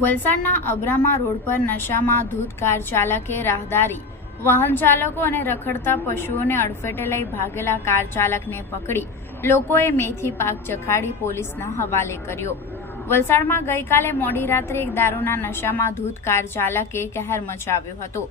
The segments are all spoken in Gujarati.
વલસાડના અબ્રામા રોડ પર નશામાં ધૂત કાર ચાલકે રાહદારી વાહન ચાલકો અને રખડતા પશુઓને અડફેટે લઈ ભાગેલા કાર ચાલકને પકડી લોકોએ મેથી પાક ચખાડી પોલીસના હવાલે કર્યો। વલસાડમાં ગઈકાલે મોડી રાત્રે એક દારૂના નશામાં ધૂત કાર ચાલકે કહેર મચાવ્યો હતો।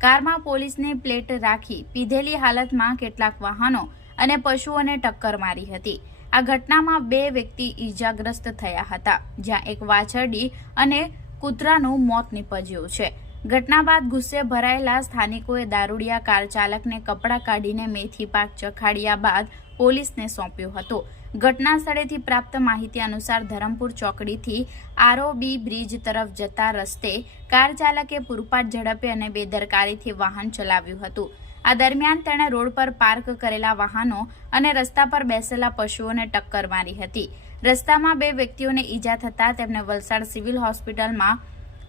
કારમાં પોલીસને પ્લેટ રાખી પીધેલી હાલતમાં કેટલાક વાહનો અને પશુઓને ટક્કર મારી હતી। આ ઘટનામાં 2 વ્યક્તિ ઈજાગ્રસ્ત થયા હતા, જ્યાં એક વાછરડી અને કૂતરાનું મોત નીપજ્યું છે। ઘટના બાદ ગુસ્સે ભરાયેલા સ્થાનિકોએ દારૂડિયા કાર ચાલકને કપડાં કાઢીને મેથી પાક ચખાડ્યા બાદ પોલીસને સોંપ્યો હતો। ઘટના સ્થળેથી પ્રાપ્ત માહિતી અનુસાર ધરમપુર ચોકડીથી આરઓબી બ્રિજ તરફ જતા રસ્તે કાર ચાલકે પૂરપાટ ઝડપે અને બેદરકારીથી વાહન ચલાવ્યું હતું। આ દરમિયાન તેણે રોડ પર પાર્ક કરેલા વાહનો અને રસ્તા પર બેસેલા પશુઓને ટક્કર મારી હતી। રસ્તામાં 2 વ્યક્તિઓને ઈજા થતા તેમને વલસાડ સિવિલ હોસ્પિટલમાં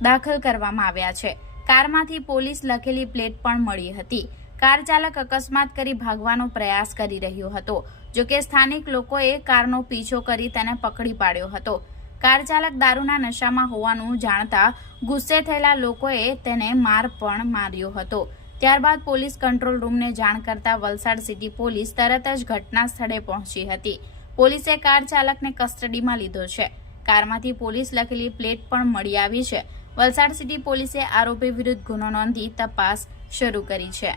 દાખલ કરવામાં આવ્યા છે। કારમાંથી પોલીસ લખેલી પ્લેટ પણ મળી હતી। કાર ચાલક અકસ્માત કરી ભાગવાનો પ્રયાસ કરી રહ્યો હતો, જોકે સ્થાનિક લોકોએ કારનો પીછો કરી તેને પકડી પાડ્યો હતો। કાર ચાલક દારૂના નશામાં હોવાનું જાણતા ગુસ્સે થયેલા લોકોએ તેને માર પણ માર્યો હતો। ત્યારબાદ પોલીસ કંટ્રોલ રૂમને જાણ કરતા વલસાડ સિટી પોલીસ તરત જ ઘટના સ્થળે પહોંચી હતી। પોલીસે કાર ચાલકને કસ્ટડીમાં લીધો છે। કારમાંથી પોલીસ લખેલી પ્લેટ પણ મળી આવી છે। વલસાડ સિટી પોલીસે આરોપી વિરુદ્ધ ગુનો નોંધી તપાસ શરૂ કરી છે।